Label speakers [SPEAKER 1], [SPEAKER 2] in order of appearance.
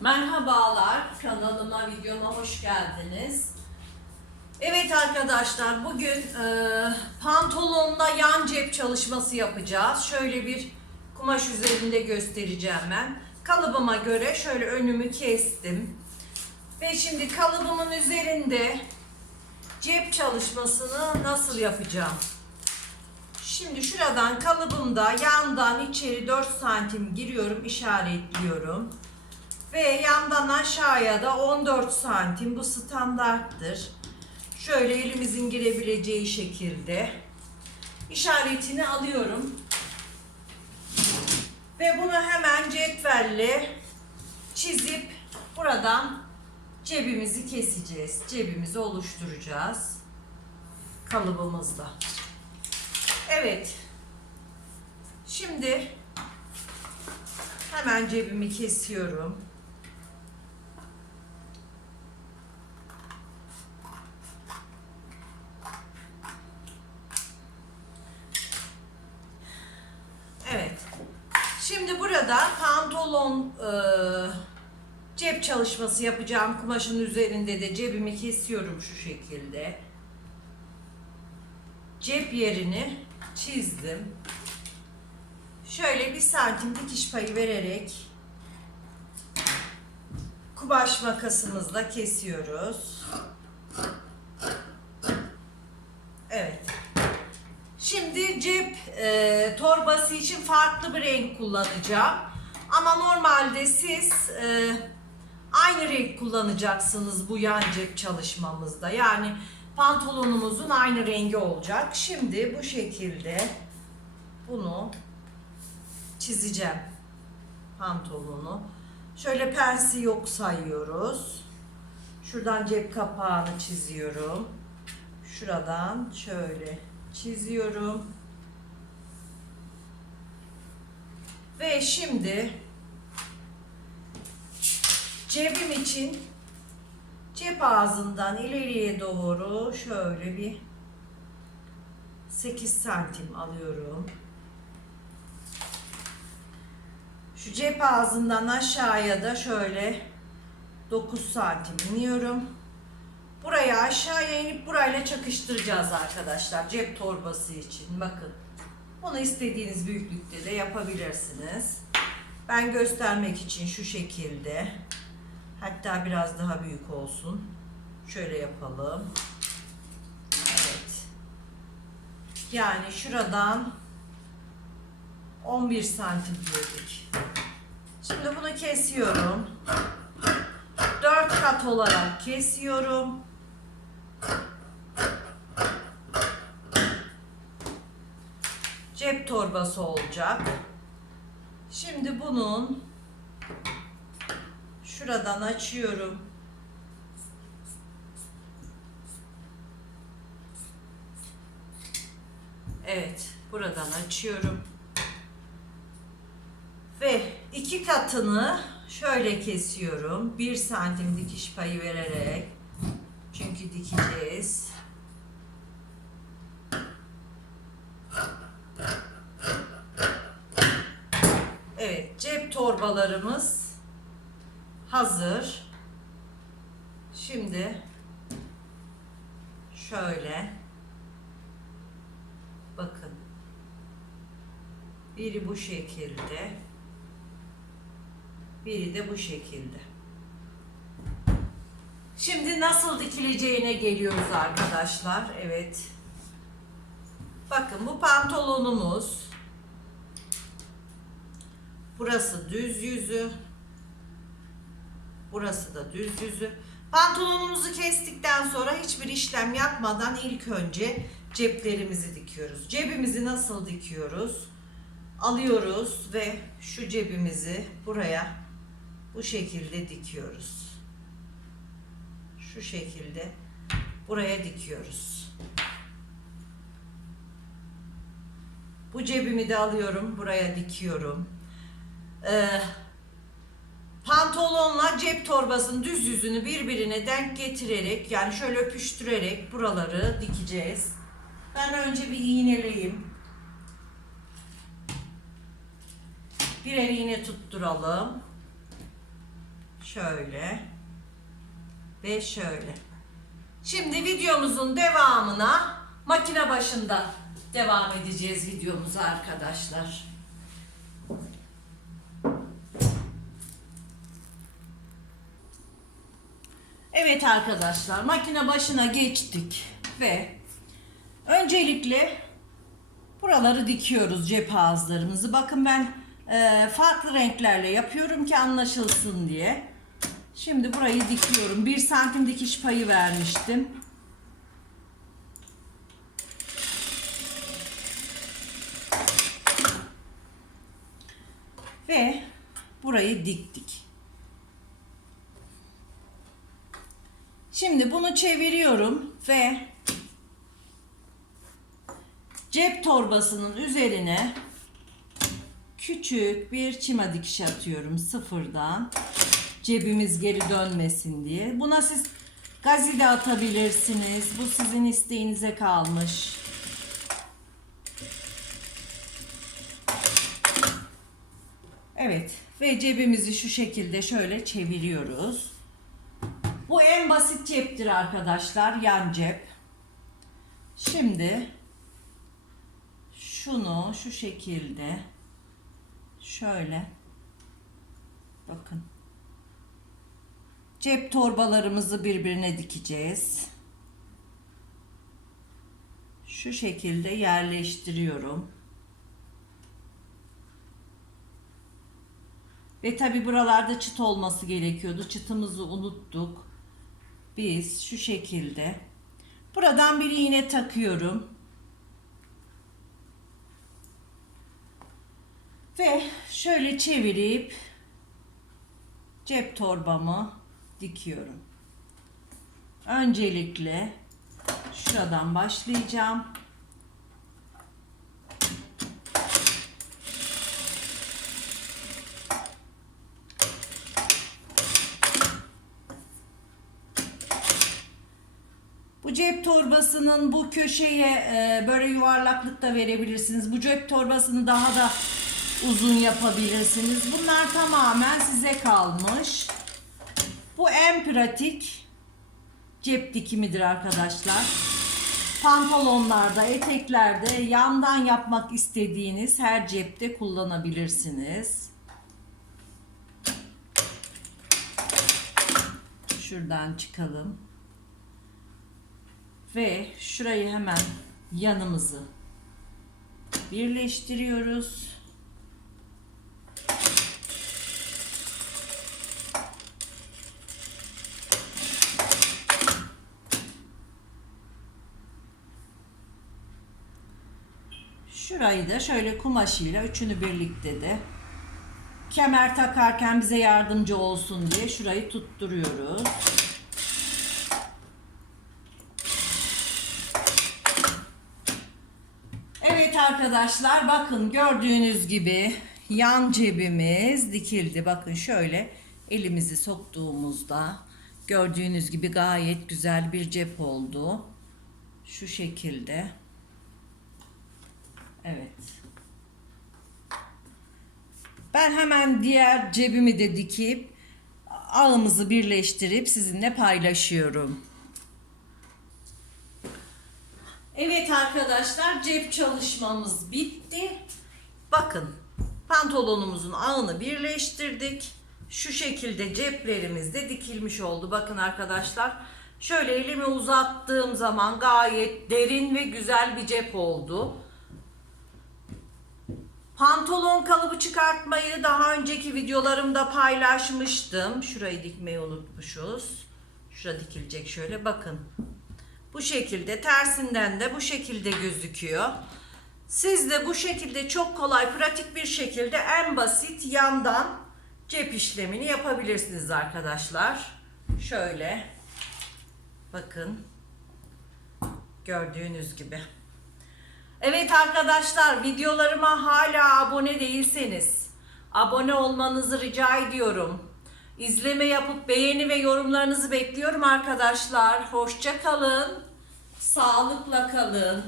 [SPEAKER 1] Merhabalar, kanalıma, videoma hoş geldiniz. Evet arkadaşlar, bugün e, pantolonla yan cep çalışması yapacağız. Şöyle bir kumaş üzerinde göstereceğim ben. Kalıbıma göre şöyle önümü kestim. Ve şimdi kalıbımın üzerinde cep çalışmasını nasıl yapacağım? Şimdi şuradan kalıbımda yandan içeri 4 santim giriyorum, işaretliyorum. Ve yandan aşağıya da 14 santim bu standarttır. Şöyle elimizin girebileceği şekilde işaretini alıyorum. Ve bunu hemen cetvelle çizip buradan cebimizi keseceğiz. Cebimizi oluşturacağız kalıbımızda. Evet. Şimdi hemen cebimi kesiyorum. Evet. Şimdi burada pantolon e, cep çalışması yapacağım kumaşın üzerinde de cebimi kesiyorum şu şekilde. Cep yerini çizdim. Şöyle bir santim dikiş payı vererek kumaş makasımızla kesiyoruz. Evet. Şimdi cep e, torbası için farklı bir renk kullanacağım. Ama normalde siz e, aynı renk kullanacaksınız bu yan cep çalışmamızda. Yani pantolonumuzun aynı rengi olacak. Şimdi bu şekilde bunu çizeceğim pantolonu. Şöyle pensi yok sayıyoruz. Şuradan cep kapağını çiziyorum. Şuradan şöyle çiziyorum. Ve şimdi cebim için cep ağzından ileriye doğru şöyle bir 8 santim alıyorum. Şu cep ağzından aşağıya da şöyle 9 santim iniyorum. Buraya aşağıya inip burayla çakıştıracağız arkadaşlar cep torbası için. Bakın. Bunu istediğiniz büyüklükte de yapabilirsiniz. Ben göstermek için şu şekilde. Hatta biraz daha büyük olsun. Şöyle yapalım. Evet. Yani şuradan 11 santim girdik. Şimdi bunu kesiyorum. 4 kat olarak kesiyorum. Cep torbası olacak. Şimdi bunun şuradan açıyorum. Evet, buradan açıyorum. Ve iki katını şöyle kesiyorum. Bir santim dikiş payı vererek. Çünkü dikeceğiz. Evet, cep torbalarımız hazır. Şimdi şöyle bakın. Biri bu şekilde. Biri de bu şekilde. Şimdi nasıl dikileceğine geliyoruz arkadaşlar. Evet. Bakın bu pantolonumuz. Burası düz yüzü. Burası da düz yüzü. Pantolonumuzu kestikten sonra hiçbir işlem yapmadan ilk önce ceplerimizi dikiyoruz. Cebimizi nasıl dikiyoruz? Alıyoruz ve şu cebimizi buraya bu şekilde dikiyoruz. Şu şekilde buraya dikiyoruz. Bu cebimi de alıyorum, buraya dikiyorum. Ee, pantolonla cep torbasının düz yüzünü birbirine denk getirerek yani şöyle öpüştürerek buraları dikeceğiz. Ben önce bir iğneleyeyim. Birer iğne tutturalım. Şöyle. Ve şöyle. Şimdi videomuzun devamına makine başında devam edeceğiz videomuza arkadaşlar. Evet arkadaşlar makine başına geçtik ve öncelikle buraları dikiyoruz cep ağızlarımızı. Bakın ben e, farklı renklerle yapıyorum ki anlaşılsın diye. Şimdi burayı dikiyorum. 1 santim dikiş payı vermiştim. Ve burayı diktik. Şimdi bunu çeviriyorum ve cep torbasının üzerine küçük bir çima dikiş atıyorum sıfırdan. Cebimiz geri dönmesin diye. Buna siz gazide atabilirsiniz. Bu sizin isteğinize kalmış. Evet ve cebimizi şu şekilde şöyle çeviriyoruz. Bu en basit ceptir arkadaşlar. Yan cep. Şimdi şunu şu şekilde şöyle bakın cep torbalarımızı birbirine dikeceğiz. Şu şekilde yerleştiriyorum. Ve tabi buralarda çıt olması gerekiyordu. Çıtımızı unuttuk. Biz şu şekilde buradan bir iğne takıyorum. Ve şöyle çevirip cep torbamı dikiyorum. Öncelikle şuradan başlayacağım. Bu cep torbasının bu köşeye e, böyle yuvarlaklıkta verebilirsiniz. Bu cep torbasını daha da uzun yapabilirsiniz. Bunlar tamamen size kalmış. Bu en pratik cep dikimidir arkadaşlar. Pantolonlarda, eteklerde yandan yapmak istediğiniz her cepte kullanabilirsiniz. Şuradan çıkalım. Ve şurayı hemen yanımızı birleştiriyoruz. Şurayı da şöyle kumaşıyla üçünü birlikte de kemer takarken bize yardımcı olsun diye şurayı tutturuyoruz. Evet arkadaşlar bakın gördüğünüz gibi yan cebimiz dikildi. Bakın şöyle elimizi soktuğumuzda gördüğünüz gibi gayet güzel bir cep oldu. Şu şekilde. Evet. Ben hemen diğer cebimi de dikip ağımızı birleştirip sizinle paylaşıyorum. Evet arkadaşlar cep çalışmamız bitti. Bakın pantolonumuzun ağını birleştirdik. Şu şekilde ceplerimiz de dikilmiş oldu. Bakın arkadaşlar şöyle elimi uzattığım zaman gayet derin ve güzel bir cep oldu. Pantolon kalıbı çıkartmayı daha önceki videolarımda paylaşmıştım. Şurayı dikmeyi unutmuşuz. Şura dikilecek şöyle bakın. Bu şekilde tersinden de bu şekilde gözüküyor. Siz de bu şekilde çok kolay pratik bir şekilde en basit yandan cep işlemini yapabilirsiniz arkadaşlar. Şöyle bakın gördüğünüz gibi. Evet arkadaşlar videolarıma hala abone değilseniz abone olmanızı rica ediyorum. İzleme yapıp beğeni ve yorumlarınızı bekliyorum arkadaşlar. Hoşça kalın. Sağlıkla kalın.